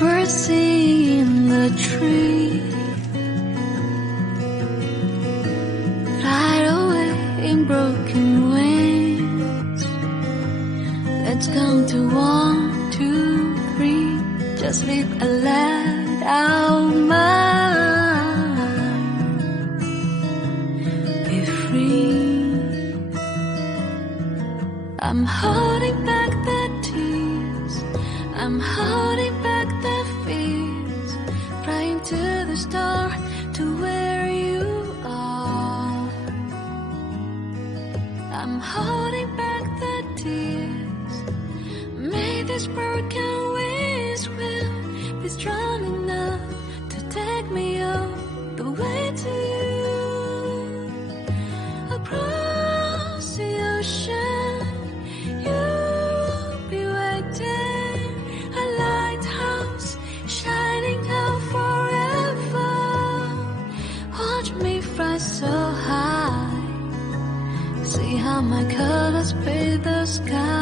birds sing in the tree. Fly away in broken wings. Let's count to 1, 2, 3. Just live a let out mind. Be free. I'm holding back the tears. I'm holding back the fears. Flying to the star, to where you are. I'm holding back the tears. May this broken wings will be strong enough to take me all the way to you. Across the ocean, you'll be waiting. A lighthouse shining out forever. Watch me fly so high. See how my colors paint the sky.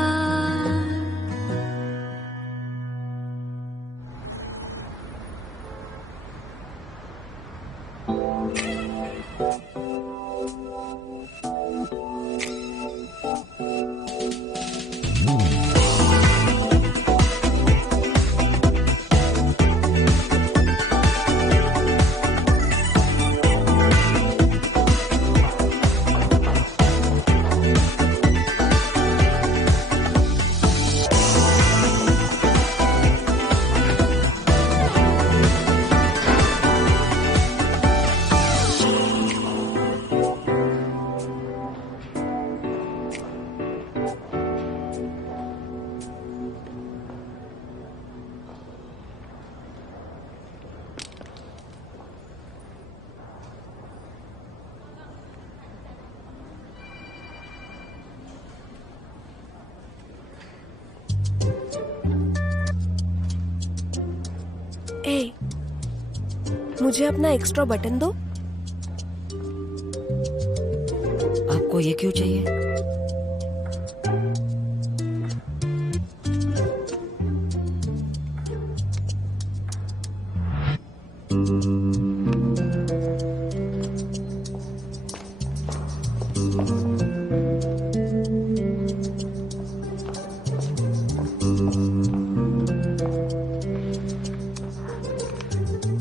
मुझे अपना extra button दो। आपको ये क्यों चाहिए?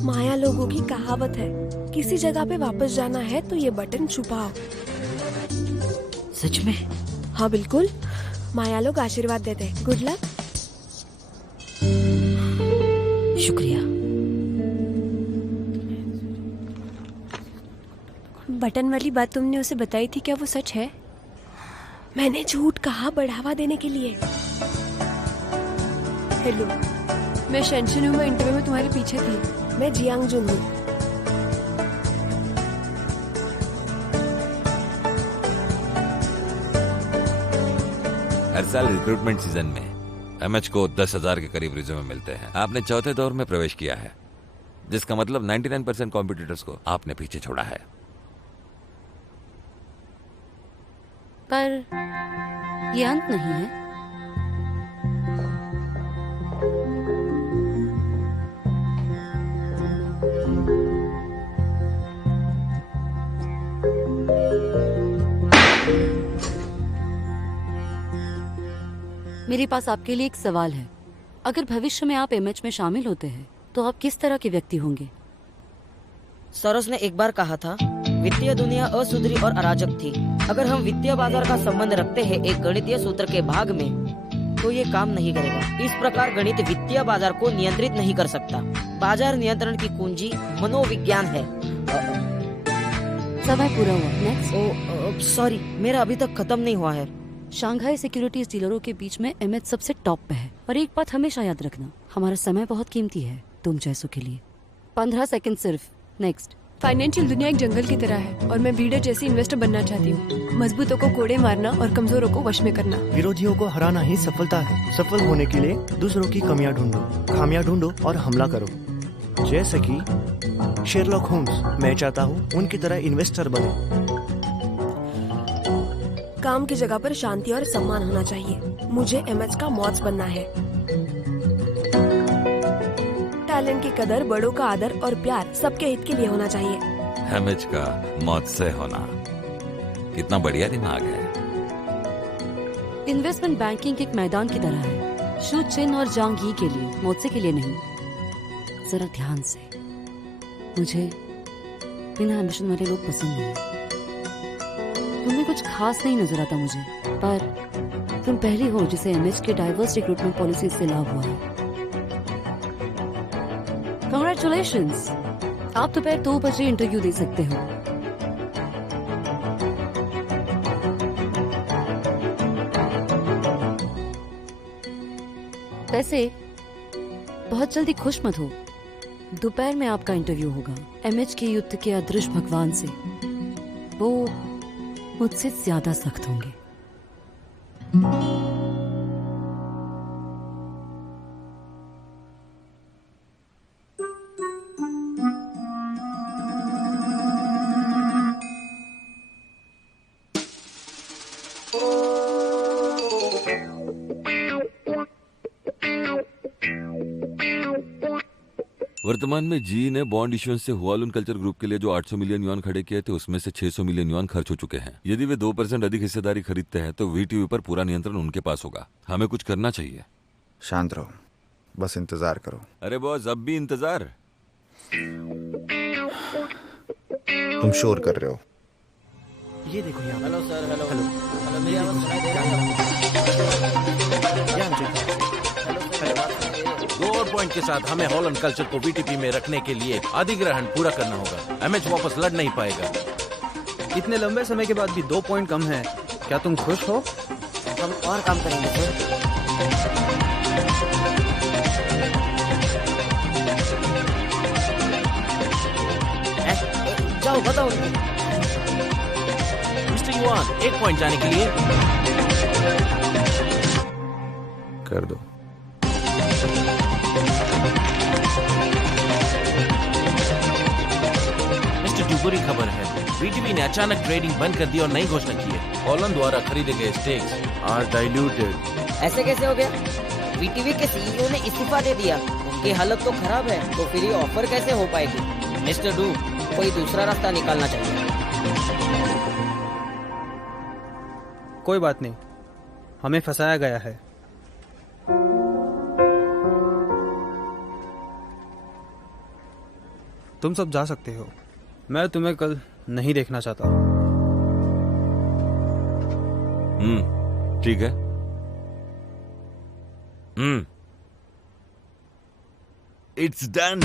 माया लोगों की कहावत है, किसी जगह पे वापस जाना है तो ये बटन छुपाओ। सच में? हाँ बिल्कुल, माया लोग आशीर्वाद देते हैं। Good luck. शुक्रिया। बटन वाली बात तुमने उसे बताई थी, क्या वो सच है? मैंने झूठ कहा बढ़ावा देने के लिए। हेलो, मैं शेंशन हूँ, मैं इंटरव्यू में तुम्हारे पीछे थी। मैं जियांग जुन हूँ। हर साल रिक्रूटमेंट सीजन में एमएच को 10,000 के करीब रिज्यूमे मिलते हैं। आपने चौथे दौर में प्रवेश किया है, जिसका मतलब 99% कॉम्पिटिटर्स को आपने पीछे छोड़ा है। पर ये अंत नहीं है। मेरे पास आपके लिए एक सवाल है। अगर भविष्य में आप एमएच में शामिल होते हैं तो आप किस तरह के व्यक्ति होंगे? सरोस ने एक बार कहा था, वित्तीय दुनिया असुधरी और अराजक थी। अगर हम वित्तीय बाजार का संबंध रखते हैं एक गणितीय सूत्र के भाग में, तो ये काम नहीं करेगा। इस प्रकार गणित वित्तीय बाजार को नियंत्रित नहीं कर सकता। बाजार नियंत्रण की कुंजी मनोविज्ञान है। समय पूरा हुआ। नेक्स्ट। सॉरी, मेरा अभी तक खत्म नहीं हुआ है। शंघाई सिक्योरिटीज डीलरों के बीच में एमएच सबसे टॉप पे है। और एक बात हमेशा याद रखना, हमारा समय बहुत कीमती है तुम जैसों के लिए। 15 सेकंड सिर्फ। नेक्स्ट। फाइनेंशियल दुनिया एक जंगल की तरह है और मैं ब्रीडर जैसी इन्वेस्टर बनना चाहती हूँ। मजबूतों को कोड़े मारना और कमजोरों को वश में करना। विरोधियों को हराना ही सफलता है। सफल होने के लिए दूसरों की कमियां ढूंढो, खामियां ढूंढो और हमला करो। जैसे कि शेरलॉक होम्स, मैं चाहता हूँ उनकी तरह इन्वेस्टर बने। काम की जगह पर शांति और सम्मान होना चाहिए। मुझे एमएच का मॉस बनना है। टैलेंट की कदर, बड़ों का आदर और प्यार सबके हित के लिए होना चाहिए। एमएच का मौत से होना, कितना बढ़िया दिमाग है। इन्वेस्टमेंट बैंकिंग एक मैदान की तरह है। शू चिन और जांग यी के लिए, मोत्से के लिए नहीं। जरा ध्यान से, मुझे बिना एम्बिशन वाले लोग पसंद नहीं है। तुम्हें कुछ खास नहीं नजर आता मुझे, पर तुम पहली हो जिसे एमएच के डाइवर्स रिक्रूटमेंट पॉलिसी से लाभ हुआ है। Congratulations! आप दोपहर 2 बजे इंटरव्यू दे सकते हो। वैसे बहुत जल्दी खुश मत हो, दोपहर में आपका इंटरव्यू होगा एमएच के युद्ध के अदृश्य भगवान से। वो मुझसे ज्यादा सख्त होंगे। वर्तमान में जी ने बॉन्ड इश्यूएंस से हुआलुन कल्चर ग्रुप के लिए जो 800 मिलियन युआन खड़े किए थे, उसमें से 600 मिलियन युआन खर्च हो चुके हैं। यदि वे 2% अधिक हिस्सेदारी खरीदते हैं तो वीटीवी पर पूरा नियंत्रण उनके पास होगा। हमें कुछ करना चाहिए। शांत रहो, बस इंतजार करो। अरे बॉस, अब भी इंतजार? तुम शोर कर रहे हो। ये देखो यहाँ। Hello sir. Hello hello hello, मेरी आवाज सुनाई दे रही है? 2 और पॉइंट के साथ हमें हॉलैंड कल्चर को वीटीपी में रखने के लिए अधिग्रहण पूरा करना होगा। एमएच वापस लड़ नहीं पाएगा। इतने लंबे समय के बाद भी 2 पॉइंट कम है। क्या तुम खुश हो? हम और काम करेंगे सर। जाओ बताओ उनको। मिस्टर युआन, 1 पॉइंट जाने के लिए कर दो। बुरी खबर है, वीटीवी ने अचानक ट्रेडिंग बंद कर दी और नई घोषणा की है। हॉलैंड द्वारा खरीदे गए स्टेक्स आर डाइल्यूटेड। ऐसे कैसे हो गया? वीटीवी के सीईओ ने इस्तीफा दे दिया। उनकी हालत तो खराब है, तो फिर ये ऑफर कैसे हो पाएगी? मिस्टर डू, कोई दूसरा रास्ता निकालना चाहिए। कोई बात नहीं, हमें फंसाया गया है। तुम सब जा सकते हो। मैं तुम्हें कल नहीं देखना चाहता। ठीक है। It's done.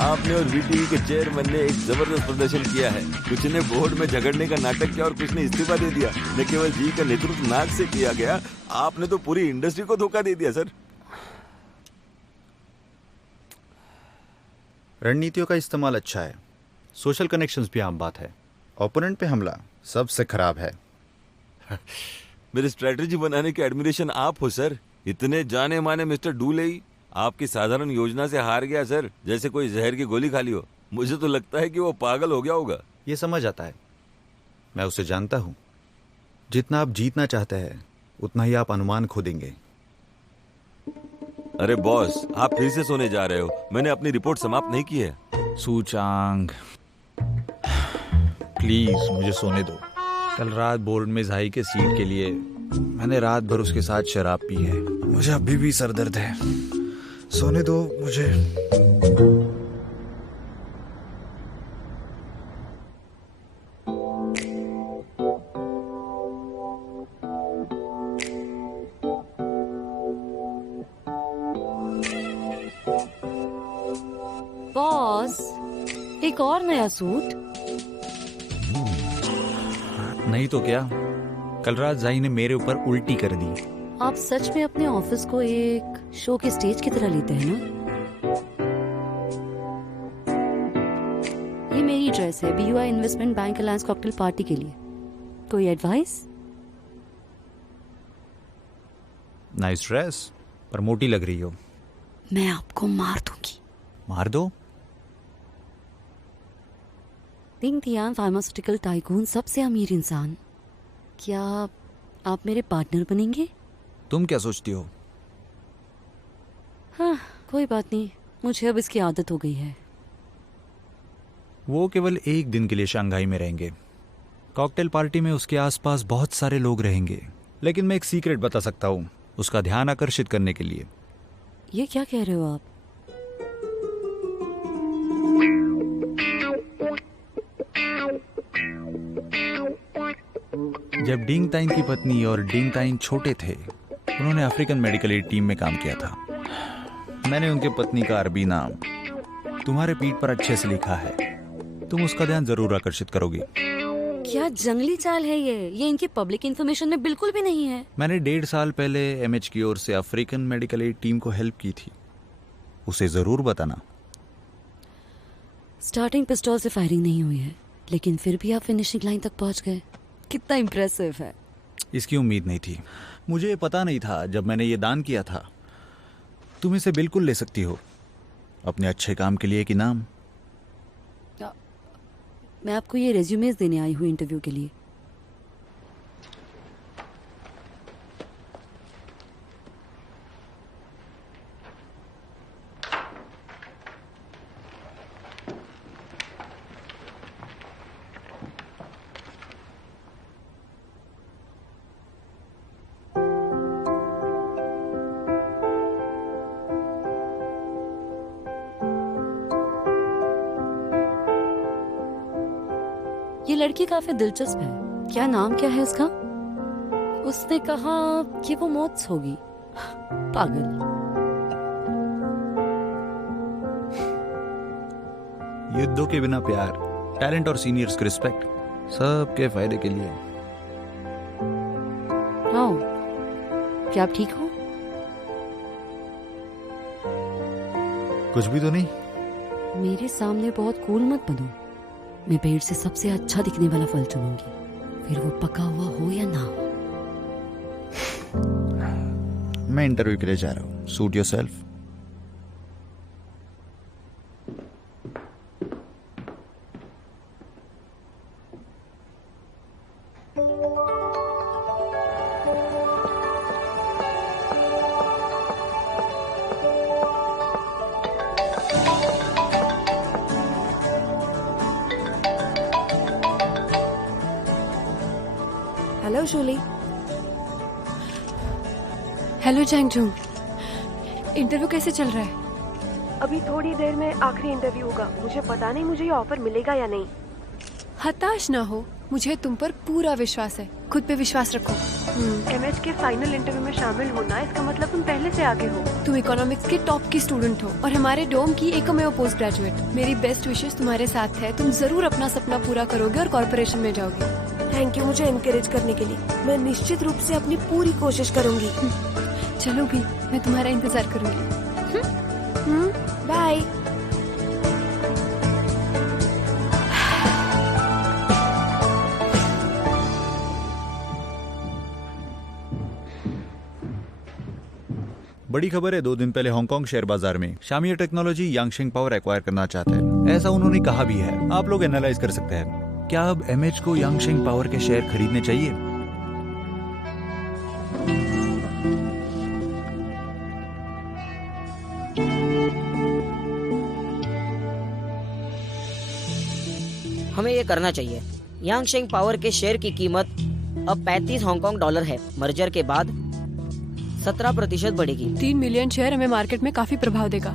आपने और वीटीवी के चेयरमैन ने एक जबरदस्त प्रदर्शन किया है। कुछ ने बोर्ड में झगड़ने का नाटक किया और कुछ ने इस्तीफा दे दिया। न केवल जी का नेतृत्व नाक से किया गया, आपने तो पूरी इंडस्ट्री को धोखा दे दिया सर। रणनीतियों का इस्तेमाल अच्छा है, सोशल कनेक्शंस भी आम बात है। ओपोनेंट पे हमला सबसे खराब है। मेरी स्ट्रेटजी बनाने की एडमिरेशन आप हो सर। इतने जाने माने मिस्टर डूलेई आपकी साधारण योजना से हार गया सर, जैसे कोई जहर की गोली खा ली हो। मुझे तो लगता है कि वो पागल हो गया होगा। ये समझ आता है, मैं उसे जानता हूँ। जितना आप जीतना चाहते हैं उतना ही आप अनुमान खो देंगे। अरे बॉस, आप फिर से सोने जा रहे हो। मैंने अपनी रिपोर्ट समाप्त नहीं की है। सूचांग, प्लीज मुझे सोने दो। कल रात बोर्ड में जाही के सीट के लिए मैंने रात भर उसके साथ शराब पी है। मुझे अभी भी सर दर्द है। सोने दो मुझे। बॉस, एक और नया सूट? नहीं तो क्या, कल रात जाही ने मेरे ऊपर उल्टी कर दी। आप सच में अपने ऑफिस को एक शो के स्टेज की तरह लेते हैं ना? ये मेरी ड्रेस है BUI investment bank alliance cocktail party के लिए। कोई एडवाइस? नाइस ड्रेस, पर मोटी लग रही हो। मैं आपको मार दूंगी। मार दो। दिंगतियान फार्मास्यूटिकल टाइकून, सबसे अमीर इंसान। क्या आप मेरे पार्टनर बनेंगे? तुम क्या सोचती हो? हाँ, कोई बात नहीं, मुझे अब इसकी आदत हो गई है। वो केवल एक दिन के लिए शंघाई में रहेंगे। कॉकटेल पार्टी में उसके आसपास बहुत सारे लोग रहेंगे, लेकिन मैं एक सीक्रेट बता सकता हूँ उसका ध्यान आकर्षित करने के लिए। ये क्या कह रहे हो आप? जब डिंग ताइन की पत्नी और डिंग ताइन छोटे थे, उन्होंने अफ्रीकन मेडिकल एड टीम में काम किया था। मैंने उनके पत्नी का अरबी नाम तुम्हारे पीठ पर अच्छे से लिखा है। तुम उसका ध्यान जरूर आकर्षित करोगी। क्या जंगली चाल है ये इनकी पब्लिक इंफॉर्मेशन में बिल्कुल भी नहीं है। मैंने 1.5 साल पहले एमएच की ओर से अफ्रीकन मेडिकल एड टीम को हेल्प की थी, उसे जरूर बताना। स्टार्टिंग पिस्टल से फायरिंग नहीं हुई है, लेकिन फिर भी आप फिनिशिंग लाइन तक पहुंच गए। कितना इम्प्रेसिव है। इसकी उम्मीद नहीं थी। मुझे ये पता नहीं था जब मैंने ये दान किया था। तुम इसे बिल्कुल ले सकती हो अपने अच्छे काम के लिए एक इनाम। मैं आपको ये रेज्यूमेज देने आई हूँ इंटरव्यू के लिए। ये लड़की काफी दिलचस्प है। क्या नाम क्या है उसका? उसने कहा कि वो मोत्स होगी। पागल। युद्धों के बिना प्यार, टैलेंट और सीनियर्स की रिस्पेक्ट, सबके फायदे के लिए। आओ, क्या आप ठीक हो? कुछ भी तो नहीं। मेरे सामने बहुत कूल मत बनो। मैं पेड़ से सबसे अच्छा दिखने वाला फल चुनूंगी, फिर वो पका हुआ हो या ना हो। मैं इंटरव्यू के लिए जा रहा हूँ। Suit yourself. Hello Shuli. Hello Changchung, interview कैसे चल रहा है? अभी थोड़ी देर में आखिरी इंटरव्यू होगा। मुझे पता नहीं मुझे ये ऑफर मिलेगा या नहीं। हताश ना हो, मुझे तुम पर पूरा विश्वास है। खुद पे विश्वास रखो। एमएच के फाइनल इंटरव्यू में शामिल होना, इसका मतलब तुम पहले से आगे हो। तुम इकोनॉमिक्स के टॉप की स्टूडेंट हो और हमारे डोम की एकमेव पोस्ट ग्रेजुएट। मेरी बेस्ट विशेष तुम्हारे साथ है। तुम जरूर अपना सपना पूरा करोगे और कॉर्पोरेशन में जाओगे। थैंक यू मुझे इनकरेज करने के लिए। मैं निश्चित रूप से अपनी पूरी कोशिश करूंगी। चलो भी, मैं तुम्हारा इंतजार करूंगी। बाय। बड़ी खबर है, 2 दिन पहले हांगकांग शेयर बाजार में शामिया टेक्नोलॉजी यांगशिंग पावर एक्वायर करना चाहता है। ऐसा उन्होंने कहा भी है। आप लोग एनालाइज कर सकते हैं। क्या अब एमएच को यांगशिंग पावर के शेयर खरीदने चाहिए? हमें ये करना चाहिए। यांगशिंग पावर के शेयर की कीमत अब 35 हांगकांग डॉलर है। मर्जर के बाद 17% बढ़ेगी। 3 मिलियन शेयर हमें मार्केट में काफी प्रभाव देगा।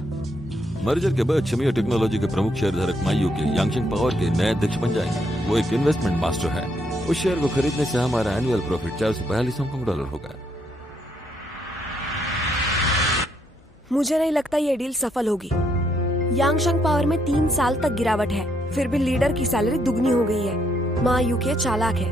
मर्जर के बाद शमिया टेक्नोलॉजी के प्रमुख शेयरधारक मायू के यांगशिंग पावर के नए अध्यक्ष बन जाएंगे। वो एक इन्वेस्टमेंट मास्टर है। उस शेयर को खरीदने से हमारा एनुअल प्रॉफिट 442 हांगकांग डॉलर होगा। मुझे नहीं लगता ये डील सफल होगी। यांगशिंग पावर में 3 साल तक गिरावट है, फिर भी लीडर की सैलरी दुगनी हो गई है। माँ यूके चालाक है।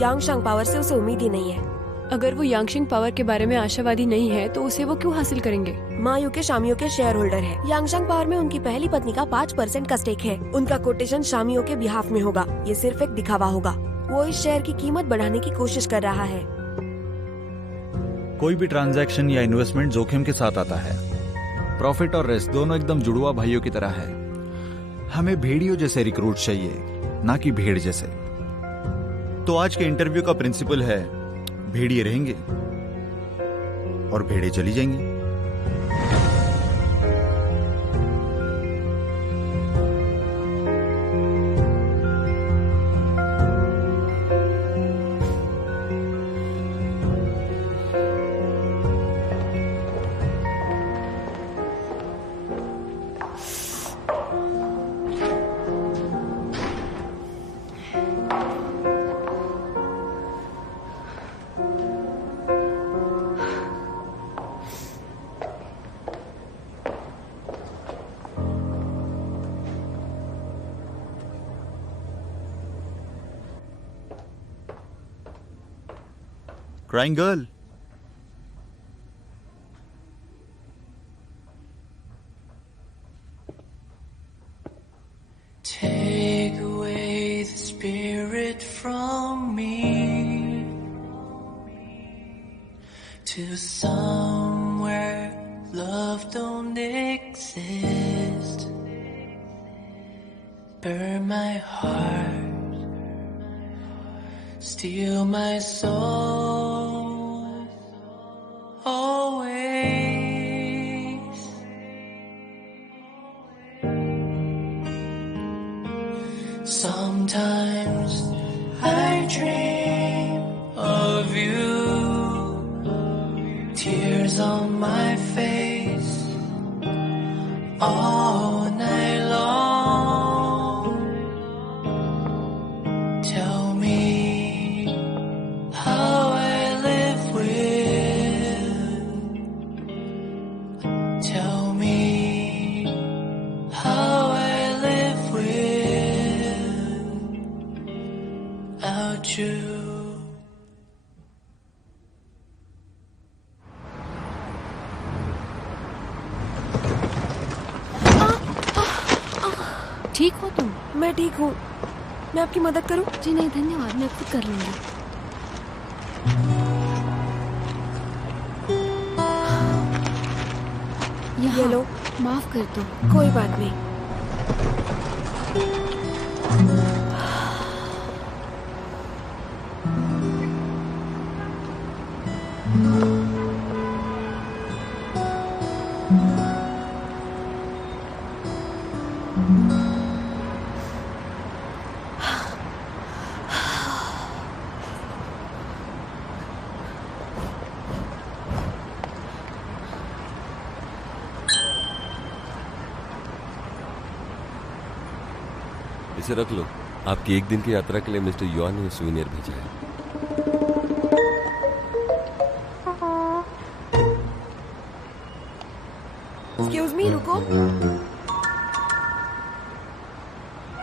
यांगशिंग पावर से उसे उम्मीद ही नहीं है। अगर वो यांगशिंग पावर के बारे में आशावादी नहीं है तो उसे वो क्यों हासिल करेंगे? माँ यूके शामियों के शेयर होल्डर है। यांगशिंग पावर में उनकी पहली पत्नी का 5% का स्टेक है। उनका कोटेशन शामियों के बिहाफ में होगा। ये सिर्फ एक दिखावा होगा। वो इस शेयर की कीमत बढ़ाने की कोशिश कर रहा है। कोई भी ट्रांजैक्शन या इन्वेस्टमेंट जोखिम के साथ आता है। प्रॉफिट और रिस्क दोनों एकदम जुड़वा भाइयों की तरह है। हमें भेड़ियों जैसे रिक्रूट चाहिए, ना कि भेड़ जैसे। तो आज के इंटरव्यू का प्रिंसिपल है, भेड़िए रहेंगे। और भेड़ें चली जाएंगी। Crying girl. Take away the spirit from me to somewhere love don't exist. Burn my heart, steal my soul, always. Sometimes I dream of you, tears on my face all night long. Tell me how I live with. Tell me how I live without you. ठीक हो तुम? मैं ठीक हूँ। मैं आपकी मदद करूँ? जी नहीं धन्यवाद, मैं खुद कर लूंगी। ये लो। माफ कर दो। कोई बात नहीं। इसे रख लो। आपकी एक दिन की यात्रा के लिए मिस्टर युआन ने सुवेनियर भेजा है। एक्सक्यूज मी, रुको।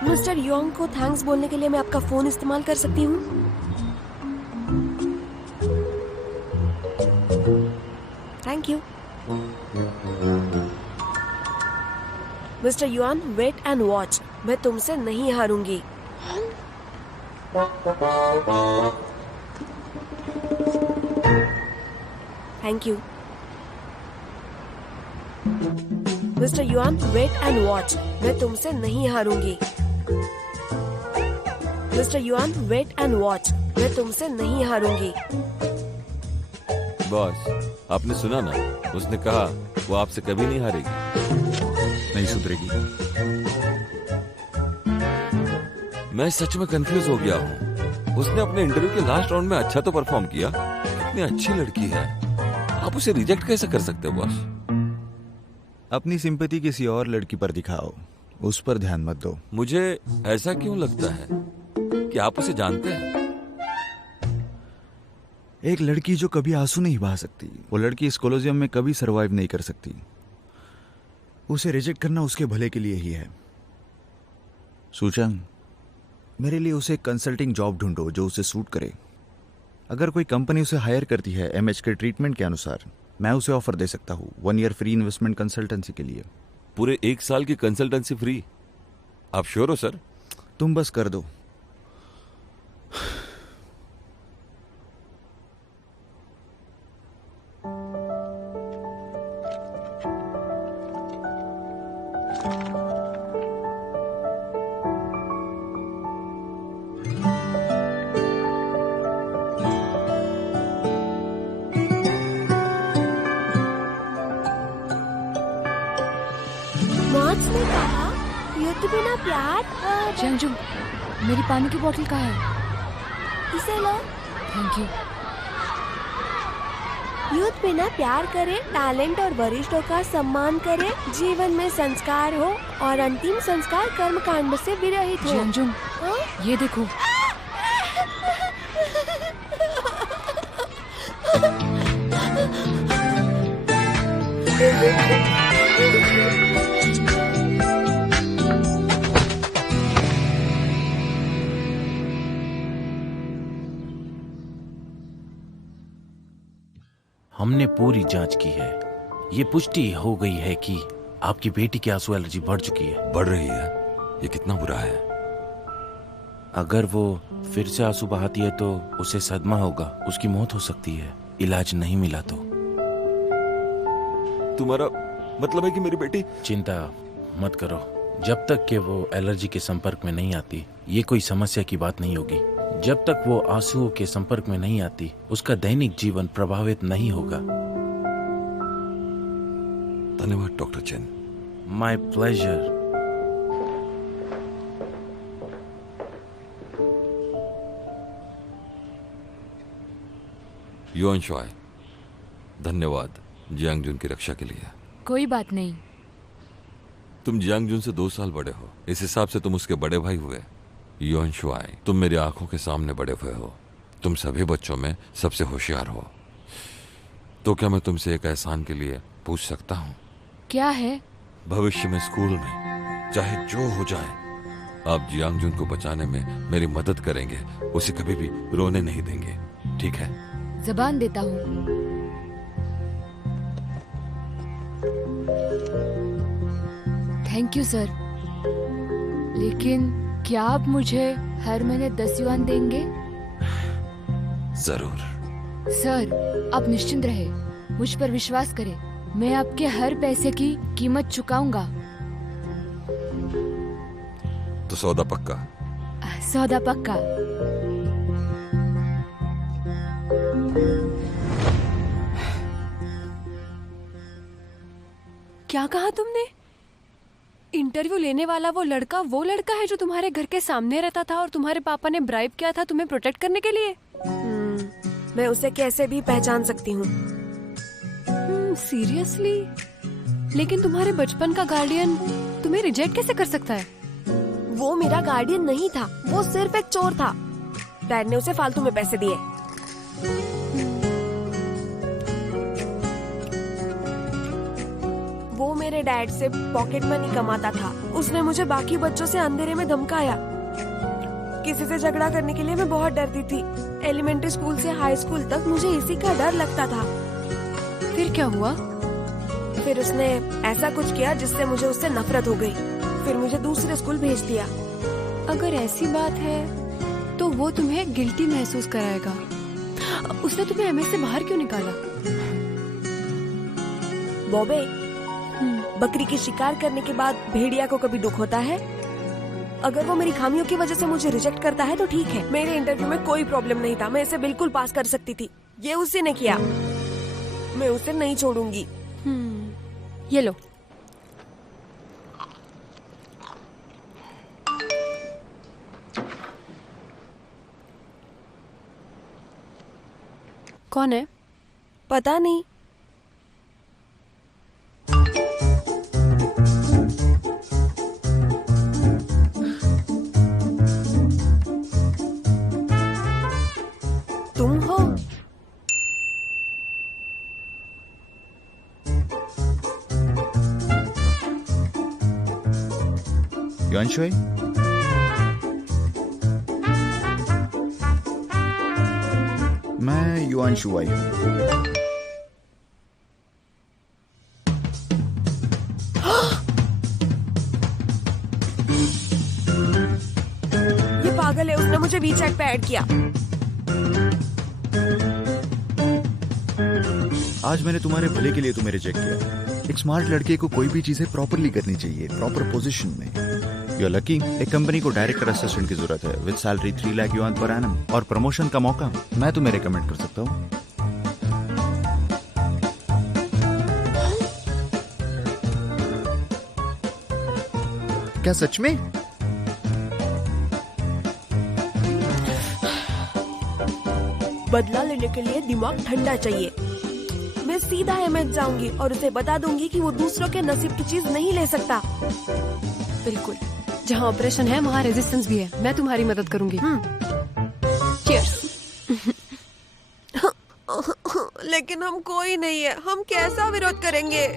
मिस्टर योंग को थैंक्स बोलने के लिए मैं आपका फोन इस्तेमाल कर सकती हूँ? Thank you. Mister Yuan, wait and watch. मैं तुमसे नहीं हारूंगी। Thank you. Mister Yuan, wait and watch. मैं तुमसे नहीं हारूंगी। Mister Yuan, wait and watch. मैं तुमसे नहीं हारूंगी। बॉस, आपने सुना ना, उसने कहा वो आपसे कभी नहीं हारेगी। नहीं सुधरेगी। मैं सच में कंफ्यूज हो गया हूँ। उसने अपने इंटरव्यू के लास्ट राउंड में अच्छा तो परफॉर्म किया। कितनी अच्छी लड़की है, आप उसे रिजेक्ट कैसे कर सकते हो बॉस? अपनी सिंपैथी किसी और लड़की पर दिखाओ, उस पर ध्यान मत दो। मुझे ऐसा क्यों लगता है कि आप उसे जानते हैं? एक लड़की जो कभी आंसू नहीं बहा सकती, वो लड़की इस कोलोजियम में कभी सरवाइव नहीं कर सकती। उसे रिजेक्ट करना उसके भले के लिए ही है। सूचंग, मेरे लिए उसे एक कंसल्टिंग जॉब ढूंढो जो उसे सूट करे। अगर कोई कंपनी उसे हायर करती है एमएच के ट्रीटमेंट के अनुसार, मैं उसे ऑफर दे सकता हूँ 1 ईयर फ्री इन्वेस्टमेंट कंसल्टेंसी के लिए। पूरे 1 साल की कंसल्टेंसी फ्री? आप श्योर हो सर? तुम बस कर दो। उसने कहा युद्ध बिना प्यार जियांगजुन, मेरी पानी की बोतल कहाँ है? इसे लो। Thank you. युद्ध बिना प्यार करे, टैलेंट और वरिष्ठों का सम्मान करे, जीवन में संस्कार हो और अंतिम संस्कार कर्म कांड से विरहित हो। जियांगजुन, ये देखो। हमने पूरी जांच की है। ये पुष्टि हो गई है कि आपकी बेटी की आंसू एलर्जी बढ़ चुकी है। बढ़ रही है? ये कितना बुरा है। अगर वो फिर से आंसू बहाती है तो उसे सदमा होगा, उसकी मौत हो सकती है। इलाज नहीं मिला तो। तुम्हारा मतलब है कि मेरी बेटी? चिंता मत करो, जब तक कि वो एलर्जी के संपर्क में नहीं आती ये कोई समस्या की बात नहीं होगी। जब तक वो आंसुओं के संपर्क में नहीं आती उसका दैनिक जीवन प्रभावित नहीं होगा। धन्यवाद doctor chain. My pleasure. Yuan Shuai, धन्यवाद जियांगजुन की रक्षा के लिए। कोई बात नहीं। तुम जियांगजुन से 2 साल बड़े हो, इस हिसाब से तुम उसके बड़े भाई हुए। युआन शुआई, तुम मेरी आंखों के सामने बड़े हुए हो। तुम सभी बच्चों में सबसे होशियार हो। तो क्या मैं तुमसे एक एहसान के लिए पूछ सकता हूँ? क्या है? भविष्य में स्कूल में चाहे जो हो जाए, आप जियांगजुन को बचाने में मेरी मदद करेंगे, उसे कभी भी रोने नहीं देंगे, ठीक है? जबान देता हूँ। Thank you sir. लेकिन क्या आप मुझे हर महीने 10 युआन देंगे? जरूर। सर, आप निश्चिंत रहे, मुझ पर विश्वास करें, मैं आपके हर पैसे की कीमत चुकाऊंगा। तो सौदा पक्का? सौदा पक्का। क्या कहा तुमने? इंटरव्यू लेने वाला वो लड़का है जो तुम्हारे घर के सामने रहता था और तुम्हारे पापा ने ब्राइब किया था तुम्हें प्रोटेक्ट करने के लिए? मैं उसे कैसे भी पहचान सकती हूँ। सीरियसली? लेकिन तुम्हारे बचपन का गार्डियन तुम्हें रिजेक्ट कैसे कर सकता है? वो मेरा गार्डियन नहीं था, वो सिर्फ एक चोर था। डैड ने उसे फालतू में पैसे दिए। वो मेरे डैड से पॉकेट मनी कमाता था। उसने मुझे बाकी बच्चों से अंधेरे में धमकाया। किसी से झगड़ा करने के लिए मैं बहुत डरती थी। एलिमेंट्री स्कूल से हाई स्कूल तक मुझे इसी का डर लगता था। फिर क्या हुआ? फिर उसने ऐसा कुछ किया जिससे मुझे उससे नफरत हो गई। फिर मुझे दूसरे स्कूल भेज दिया। अगर ऐसी बात है तो वो तुम्हें गिल्टी महसूस कराएगा। उसने तुम्हें एमएस से बाहर क्यों निकाला? बॉबे, बकरी की शिकार करने के बाद भेड़िया को कभी दुख होता है? अगर वो मेरी खामियों की वजह से मुझे रिजेक्ट करता है तो ठीक है। मेरे इंटरव्यू में कोई प्रॉब्लम नहीं था, मैं इसे बिल्कुल पास कर सकती थी। ये उसी ने किया। मैं उसे नहीं छोड़ूंगी। ये लो। कौन है? पता नहीं। तुम हो? युआन शुआई, मैं युआन शुआई हूँ। ये पागल है, उसने मुझे वीचैट पे ऐड किया। आज मैंने तुम्हारे भले के लिए तुम्हें रिजेक्ट किया। एक स्मार्ट लड़के को कोई भी चीजें प्रॉपरली करनी चाहिए, प्रॉपर पोजीशन में। You are lucky. एक कंपनी को डायरेक्टर असिस्टेंट की जरूरत है with salary 3 lakh yuan per annum और प्रमोशन का मौका मैं तुम्हें रिकमेंड कर सकता हूँ। क्या सच में? बदला लेने के लिए दिमाग ठंडा चाहिए। मैं सीधा एमएच जाऊंगी और उसे बता दूंगी कि वो दूसरों के नसीब की चीज नहीं ले सकता। बिल्कुल, जहाँ ऑपरेशन है वहाँ रेजिस्टेंस भी है। मैं तुम्हारी मदद करूंगी। चीयर्स। लेकिन हम कोई नहीं है, हम कैसा विरोध करेंगे?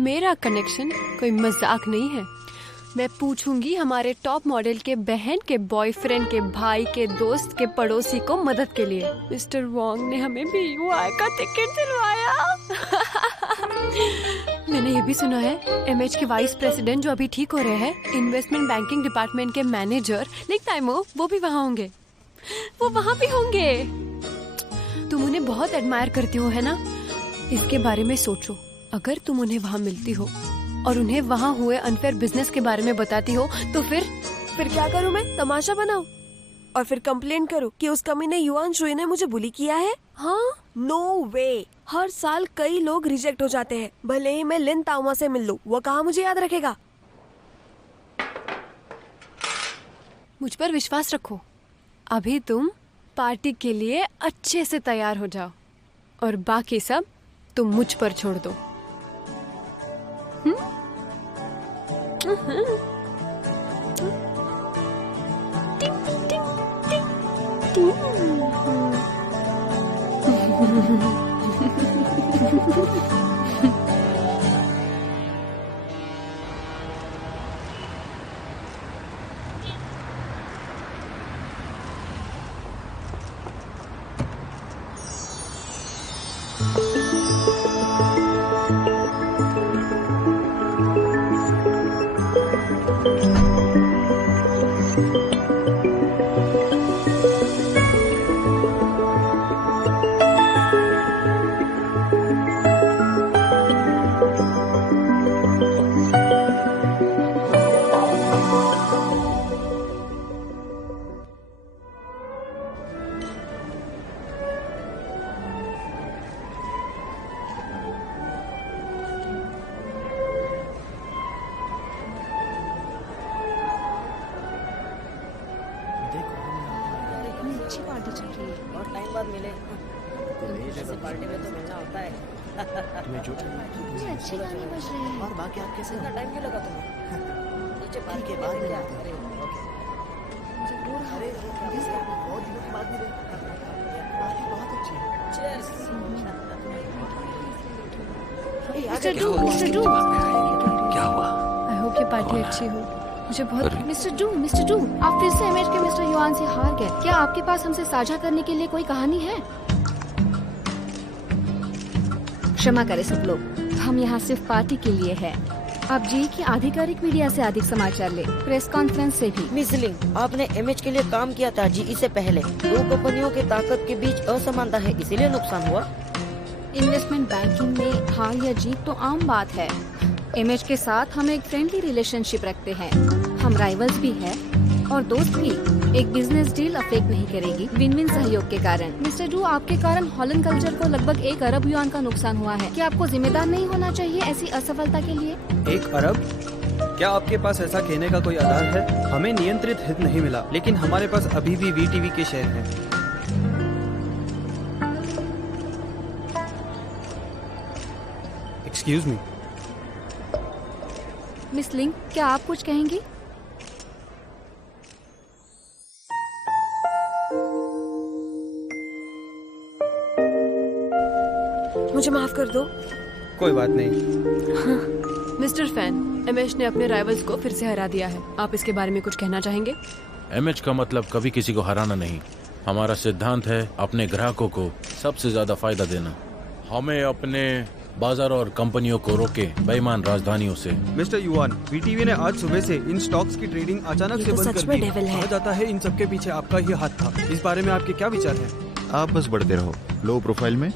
मेरा कनेक्शन कोई मजाक नहीं है। मैं पूछूंगी हमारे टॉप मॉडल के बहन के बॉयफ्रेंड के भाई के दोस्त के पड़ोसी को मदद के लिए। मिस्टर वॉन्ग ने हमें BUI का टिकट दिलवाया। मैंने ये भी सुना है एमएच के वाइस प्रेसिडेंट जो अभी ठीक हो रहे हैं, इन्वेस्टमेंट बैंकिंग डिपार्टमेंट के मैनेजर लिंक टाइमो, वो भी वहाँ होंगे। वो वहाँ भी होंगे। तुम उन्हें बहुत एडमायर करती हो, है ना? इसके बारे में सोचो। अगर तुम उन्हें वहाँ मिलती हो और उन्हें वहाँ हुए अनफेयर बिजनेस के बारे में बताती हो तो फिर क्या करूँ मैं? तमाशा बनाऊं और फिर कंप्लेन करूँ कि उस कमीने युआन शुई ने मुझे बुली किया है? हाँ, नो वे। हर साल कई लोग रिजेक्ट हो जाते हैं। भले ही मैं लिन ताओमा से मिल लूं, वो कहाँ मुझे याद रखेगा? मुझ पर विश्वास रखो। अभी तुम पार्टी के लिए अच्छे से तैयार हो जाओ और बाकी सब तुम मुझ पर छोड़ दो। अच्छी पार्टी चल रही है और टाइम बाद मिले। जैसे पार्टी में तो मिलना होता है। तुम्हें जो चाहिए अच्छे गाने बज रहे हैं। और बाकी आप कैसे? इतना टाइम क्यों लगा तुम्हें? नीचे पार्टी के के बाद बाद में क्या? मिलते हैं। ओके। अरे बहुत दिनों के बाद मिले। पार्टी बहुत अच्छी है। चीयर्स। मिस्टर डू, क्या हुआ? आई होप ये पार्टी अच्छी हो। मुझे बहुत मिस्टर डू, आप फिर से एमएच के मिस्टर युआन से हार गए। क्या आपके पास हमसे साझा करने के लिए कोई कहानी है? क्षमा करें सब लोग, हम यहाँ सिर्फ पार्टी के लिए हैं। आप जी की आधिकारिक मीडिया से अधिक समाचार ले, प्रेस कॉन्फ्रेंस से भी। मिस लिंग, आपने एमएच के लिए काम किया था जी इससे पहले। दो कंपनियों की ताकत के बीच असमानता है, इसीलिए नुकसान हुआ। इन्वेस्टमेंट बैंकिंग में हार या जीत तो आम बात है। एमएच के साथ हम एक फ्रेंडली रिलेशनशिप रखते हैं। हम राइवल्स भी हैं और दोस्त भी। एक बिजनेस डील अफेक्ट नहीं करेगी, विन विन सहयोग के कारण। मिस्टर डू, आपके कारण हॉलैंड कल्चर को लगभग 1 अरब युआन का नुकसान हुआ है। क्या आपको जिम्मेदार नहीं होना चाहिए ऐसी असफलता के लिए? 1 अरब? क्या आपके पास ऐसा कहने का कोई आधार है? हमें नियंत्रित हित नहीं मिला, लेकिन हमारे पास अभी भी VTV के शेयर हैं। Excuse me. मिस लिंग, क्या आप कुछ कहेंगी? मुझे माफ कर दो। कोई बात नहीं। मिस्टर फैन, एमएच ने अपने राइवल्स को फिर से हरा दिया है। आप इसके बारे में कुछ कहना चाहेंगे? एमएच का मतलब कभी किसी को हराना नहीं। हमारा सिद्धांत है अपने ग्राहकों को सबसे ज्यादा फायदा देना। हमें अपने बाजार और कंपनियों को रोके बेईमान राजधानियों से। मिस्टर युआन, VTV ने आज सुबह से इन स्टॉक्स की ट्रेडिंग अचानक से बंद कर दी। कहा जाता है इन सबके पीछे आपका ही हाथ था। इस बारे में आपके क्या विचार हैं? आप बस बढ़ते रहो लो प्रोफाइल में।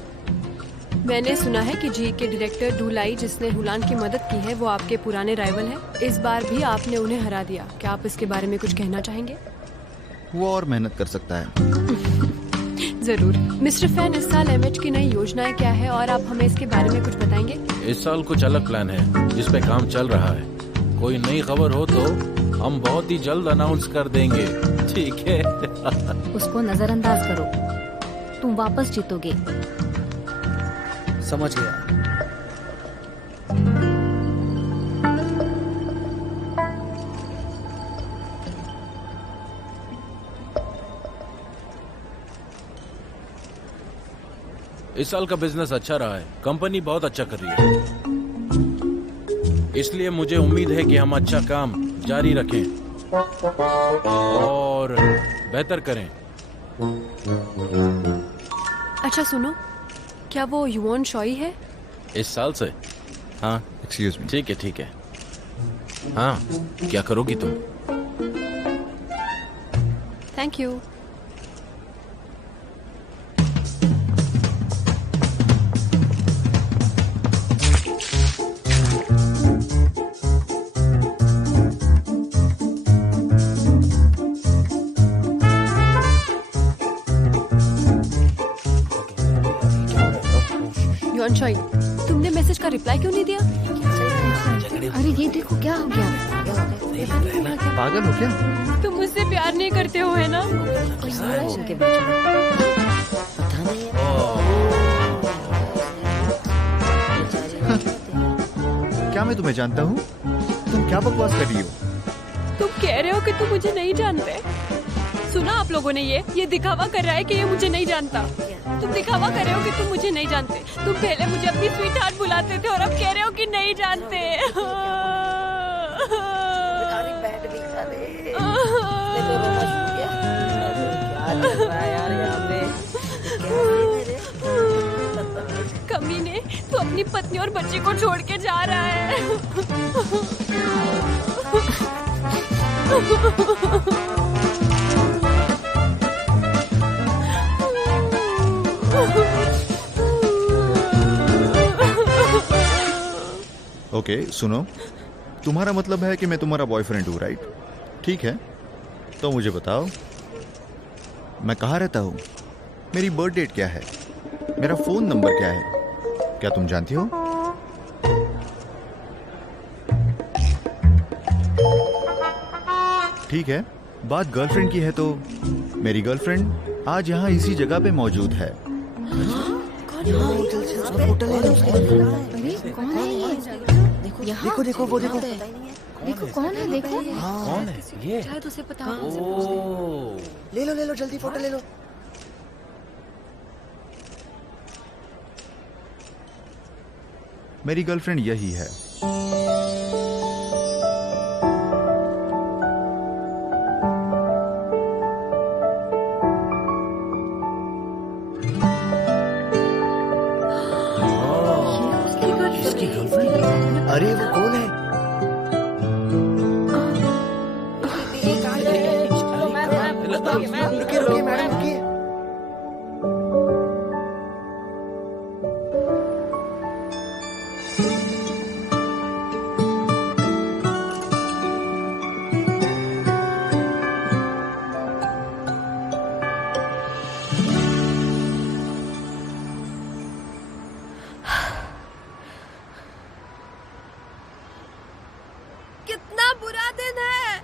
मैंने सुना है कि जी के डायरेक्टर डूलाई, जिसने हुलान की मदद की है, वो आपके पुराने राइवल हैं। इस बार भी आपने उन्हें हरा दिया। क्या आप इसके बारे में कुछ कहना चाहेंगे? वो और मेहनत कर सकता है। जरूर। मिस्टर फैन, इस साल एमएच की नई योजनाएं क्या है और आप हमें इसके बारे में कुछ बताएंगे? इस साल कुछ अलग प्लान है जिस पे काम चल रहा है। कोई नई खबर हो तो हम बहुत ही जल्द अनाउंस कर देंगे, ठीक है? उसको नजरअंदाज करो, तुम वापस जीतोगे। समझ गया। इस साल का बिजनेस अच्छा रहा है, कंपनी बहुत अच्छा कर रही है, इसलिए मुझे उम्मीद है कि हम अच्छा काम जारी रखें और बेहतर करें। अच्छा सुनो, क्या वो युवान शॉई है? इस साल से? हाँ। Excuse me. ठीक है ठीक है। हाँ, क्या करोगी तुम? Thank you. युवान शॉई, तुमने मैसेज का रिप्लाई क्यों नहीं दिया? अरे ये देखो क्या हो गया। पागल हो क्या? तुम मुझसे प्यार नहीं करते हो, है ना? क्या मैं तुम्हें जानता हूँ? तुम क्या बकवास कर रही हो? तुम कह रहे हो कि तुम मुझे नहीं जानते? सुना आप लोगों ने ये दिखावा कर रहा है कि ये मुझे नहीं जानता। तुम दिखावा कर रहे हो कि तुम मुझे नहीं जानते। तुम पहले मुझे अपनी स्वीट हार्ट बुलाते थे और अब कह रहे हो कि नहीं जानते। कमीने, तू अपनी पत्नी और बच्चे को छोड़ के जा रहा है। ओके, सुनो, तुम्हारा मतलब है कि मैं तुम्हारा बॉयफ्रेंड हूँ, राइट? ठीक है, तो मुझे बताओ मैं कहाँ रहता हूँ, मेरी बर्थ डेट क्या है, मेरा फोन नंबर क्या है, क्या तुम जानती हो? ठीक है, बात गर्लफ्रेंड की है तो मेरी गर्लफ्रेंड आज यहाँ इसी जगह पे मौजूद है। देखो देखो वो देखो। देखो कौन है, देखो। कौन है ये? शायद उसे पता हो। ले लो जल्दी फोटो ले लो। मेरी गर्लफ्रेंड यही है। अरे वो कौन है? रुकिए मैडम रुकिए। कितना बुरा दिन है,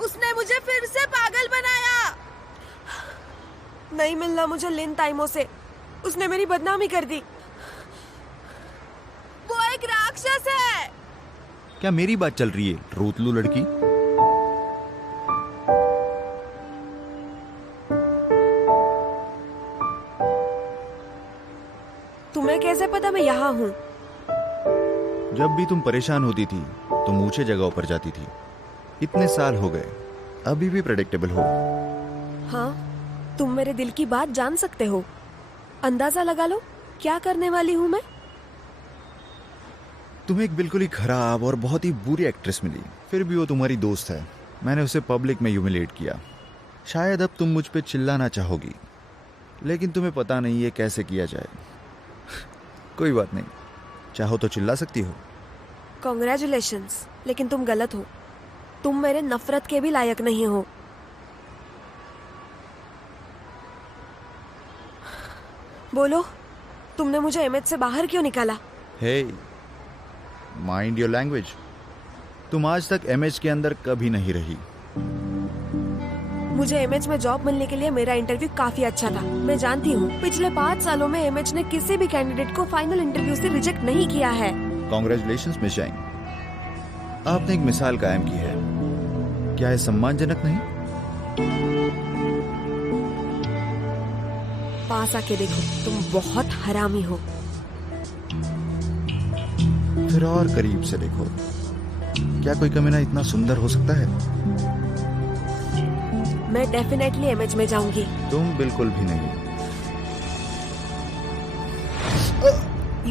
उसने मुझे फिर से पागल बनाया। नहीं मिलना मुझे लिन ताइमो से, उसने मेरी बदनामी कर दी। वो एक राक्षस है। क्या मेरी बात चल रही है, रोतलू लड़की? तुम्हें कैसे पता मैं यहाँ हूँ? जब भी तुम परेशान होती थी तुम ऊंचे जगहों पर जाती थी। इतने साल हो गए, अभी भी प्रेडिक्टेबल हो। हाँ, तुम मेरे दिल की बात जान सकते हो। अंदाजा लगा लो क्या करने वाली हूँ मैं। तुम्हें एक बिल्कुल ही खराब और बहुत ही बुरी एक्ट्रेस मिली, फिर भी वो तुम्हारी दोस्त है। मैंने उसे पब्लिक में ह्यूमिलेट किया। शायद अब तुम मुझ पे चिल्लाना चाहोगी, लेकिन तुम्हें पता नहीं है कैसे किया जाए। कोई बात नहीं, चाहो तो चिल्ला सकती हो। कॉन्ग्रेचुलेशंस, लेकिन तुम गलत हो। तुम मेरे नफरत के भी लायक नहीं हो। बोलो, तुमने मुझे एमएच से बाहर क्यों निकाला? हे, माइंड योर लैंग्वेज। तुम आज तक एमएच के अंदर कभी नहीं रही। मुझे एमएच में जॉब मिलने के लिए मेरा इंटरव्यू काफी अच्छा था। मैं जानती हूँ पिछले 5 सालों में एमएच ने किसी भी कैंडिडेट को फाइनल इंटरव्यू से रिजेक्ट नहीं किया है। कॉन्ग्रेचुलेशंस मिस जैन, आपने एक मिसाल कायम की है। क्या है सम्मानजनक नहीं? पास आके देखो, तुम बहुत हरामी हो। फिर और करीब से देखो, क्या कोई कमीना इतना सुंदर हो सकता है? मैं डेफिनेटली एमएच में जाऊंगी। तुम बिल्कुल भी नहीं।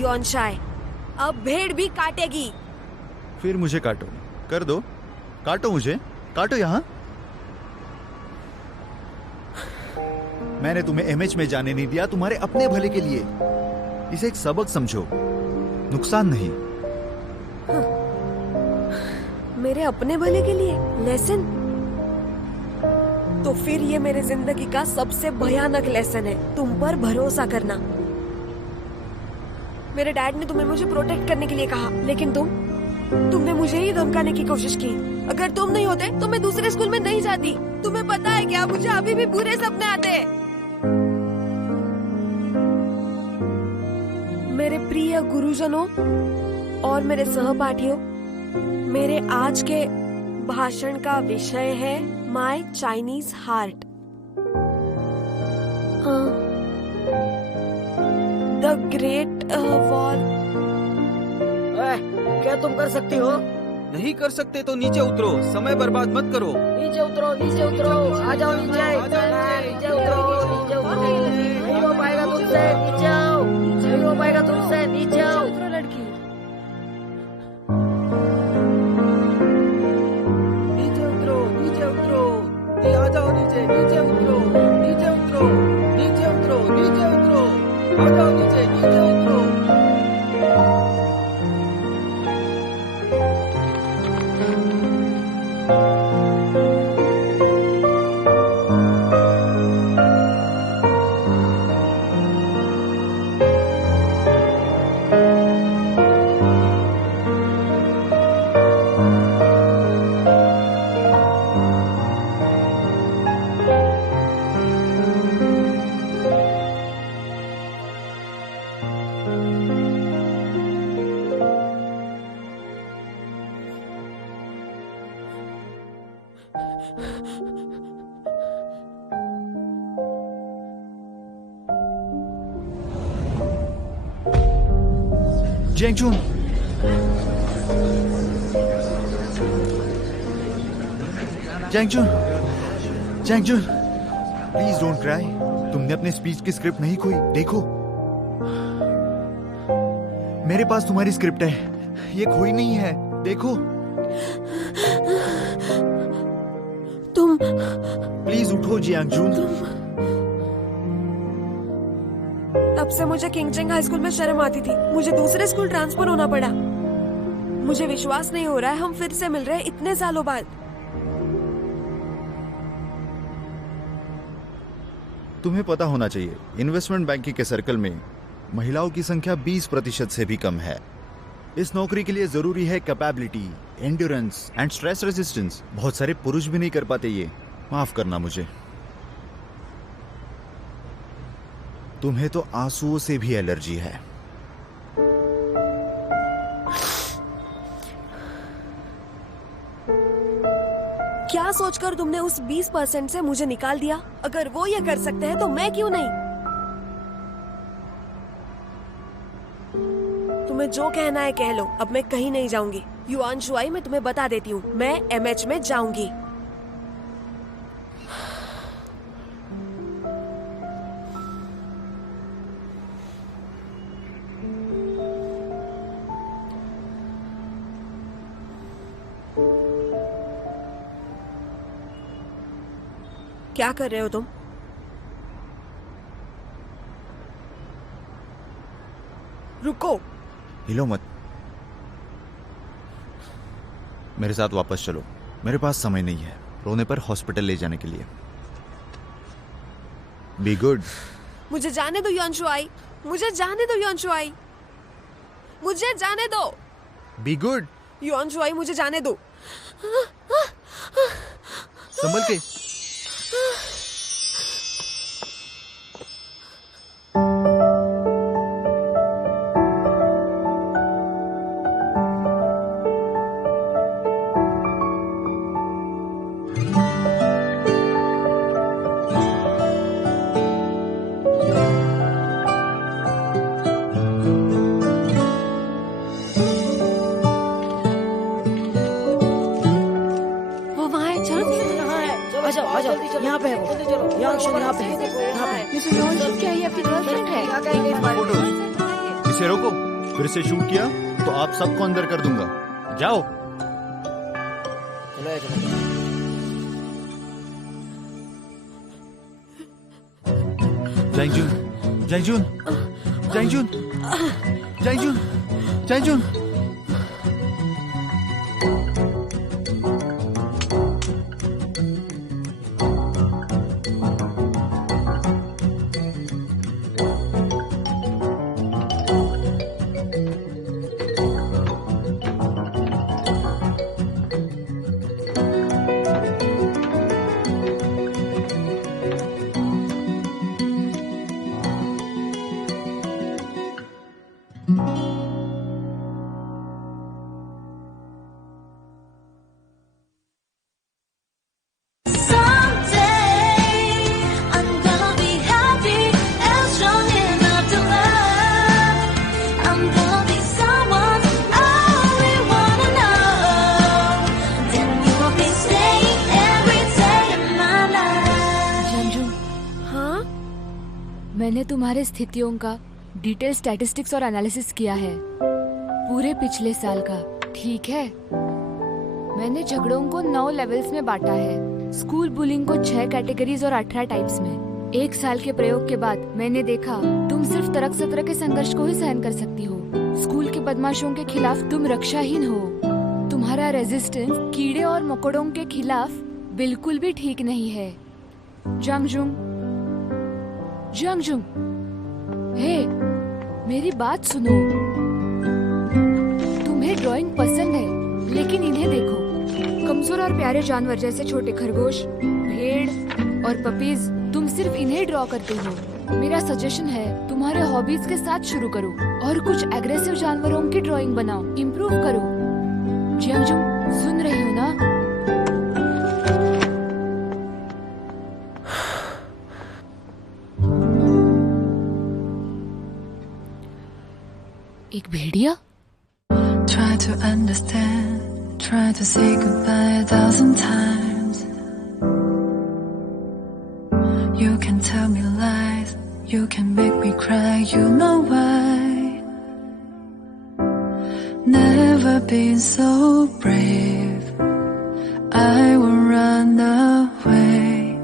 युआन शाय, अब भेड़ भी काटेगी। फिर मुझे काटो, कर दो, काटो मुझे, काटो यहाँ। मैंने तुम्हें एमएच में जाने नहीं दिया तुम्हारे अपने भले के लिए। इसे एक सबक समझो, नुकसान नहीं। मेरे अपने भले के लिए लेसन? तो फिर ये मेरे जिंदगी का सबसे भयानक लेसन है, तुम पर भरोसा करना। मेरे डैड ने तुम्हें मुझे प्रोटेक्ट करने के लिए कहा, लेकिन तुमने मुझे ही धमकाने की कोशिश की। अगर तुम नहीं होते तो मैं दूसरे स्कूल में नहीं जाती। तुम्हें पता है क्या, मुझे अभी भी बुरे सपने आते। मेरे प्रिय गुरुजनों और मेरे सहपाठियों, मेरे आज के भाषण का विषय है my Chinese heart. The great wall. क्या तुम कर सकती हो? नहीं कर सकते तो नीचे उतरो, समय बर्बाद मत करो। नीचे उतरो, नीचे उतरो, आ जाओ नीचे, नीचे उतरो, नीचे उतरो। नहीं हो पाएगा तुमसे, नीचे आओ। नहीं हो पाएगा तुमसे, नीचे आओ। लड़की नीचे उतरो, नीचे उतरो, आ जाओ नीचे, नीचे उतरो, नीचे उतरो, नीचे उतरो, नीचे उतरो, आ जाओ नीचे, नीचे उतरो। जेंगचुन, जेंगचुन, जेंगचुन, प्लीज डोंट क्राई। तुमने अपने स्पीच की स्क्रिप्ट नहीं खोई, देखो। मेरे पास तुम्हारी स्क्रिप्ट है, ये खोई नहीं है, देखो। तुम प्लीज उठो जियांगचुन। तब से मुझे किंगचेंग हाई स्कूल में शर्म आती थी, मुझे दूसरे स्कूल ट्रांसफर होना पड़ा। मुझे विश्वास नहीं हो रहा है हम फिर से मिल रहे हैं इतने सालों बाद। तुम्हें पता होना चाहिए, इन्वेस्टमेंट बैंकिंग के सर्कल में महिलाओं की संख्या 20% से भी कम है। इस नौकरी के लिए जरूरी है capability, endurance and stress resistance. बहुत सारे पुरुष भी नहीं कर पाते ये। माफ करना मुझे। तुम्हें तो आंसुओं से भी एलर्जी है। क्या सोचकर तुमने उस 20% से मुझे निकाल दिया? अगर वो ये कर सकते हैं तो मैं क्यों नहीं? तुम्हें जो कहना है कह लो, अब मैं कहीं नहीं जाऊंगी। युआन शुआई, मैं तुम्हें बता देती हूँ, मैं एमएच में जाऊंगी। क्या कर रहे हो तुम? रुको, हिलो मत। मेरे साथ वापस चलो, मेरे पास समय नहीं है रोने पर हॉस्पिटल ले जाने के लिए। Be good. मुझे जाने दो युआन शुआई, मुझे जाने दो युआन शुआई, मुझे जाने दो। Be good. युआन शुआई, मुझे जाने दो। संभल के। यहाँ पे है वो। यांगशुन यहाँ पे है, यहाँ पे। मिस्टर यांगशुन, क्या ये आपकी गर्लफ्रेंड है? इसे रोको, फिर से शूट किया तो आप सबको अंदर कर दूंगा। जाओ। चलो चलो। जैंगजुन, जैंगजुन, जैंगजुन, जैंगजुन, जैंगजुन। मैंने तुम्हारे स्थितियों का डिटेल स्टैटिस्टिक्स और एनालिसिस किया है पूरे पिछले साल का, ठीक है? मैंने झगड़ों को 9 लेवल्स में बांटा है, स्कूल बुलिंग को 6 कैटेगरीज और 18 टाइप्स में। 1 साल के प्रयोग के बाद मैंने देखा तुम सिर्फ तरक सत्र के संघर्ष को ही सहन कर सकती हो। स्कूल के बदमाशों के खिलाफ तुम रक्षाहीन हो। तुम्हारा रेजिस्टेंस कीड़े और मकोड़ों के खिलाफ बिल्कुल भी ठीक नहीं है। जांगजुंग, जांगजुंग, हे, मेरी बात सुनो। तुम्हें ड्राइंग पसंद है, लेकिन इन्हें देखो। कमजोर और प्यारे जानवर जैसे छोटे खरगोश, भेड़ और पपीज, तुम सिर्फ इन्हें ड्रॉ करते हो। मेरा सजेशन है तुम्हारे हॉबीज के साथ शुरू करो और कुछ एग्रेसिव जानवरों की ड्राइंग बनाओ, इम्प्रूव करो। जांगजुंग, सुन रही हो ना? एक भेड़िया? Try to understand, try to say goodbye 1,000 times. You can tell me lies, you can make me cry, you know why. Never been so brave, I will run away.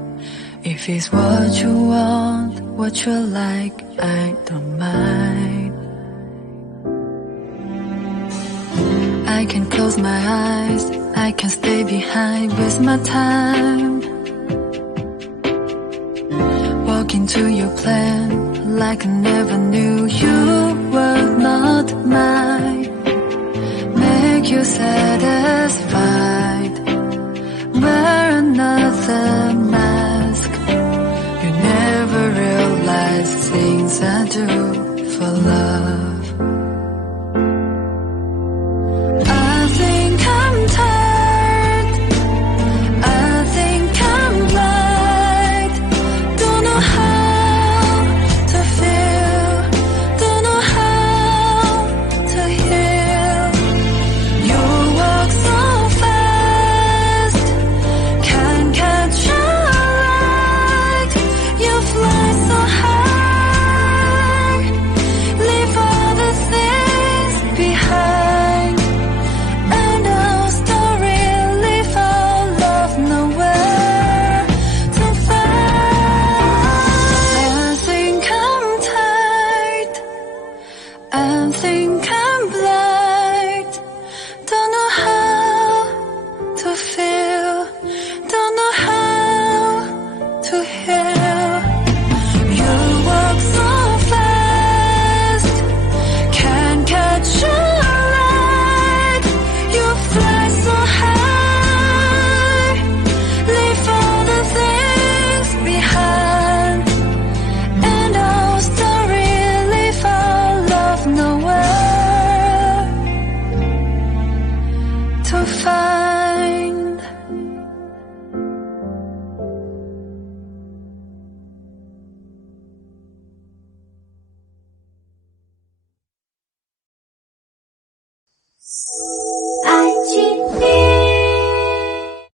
If it's what you want, what you like, I don't mind. I can close my eyes, I can stay behind, waste my time. Walk into your plan like I never knew you were not mine. Make you satisfied, wear another mask. You never realize things I do for love. है।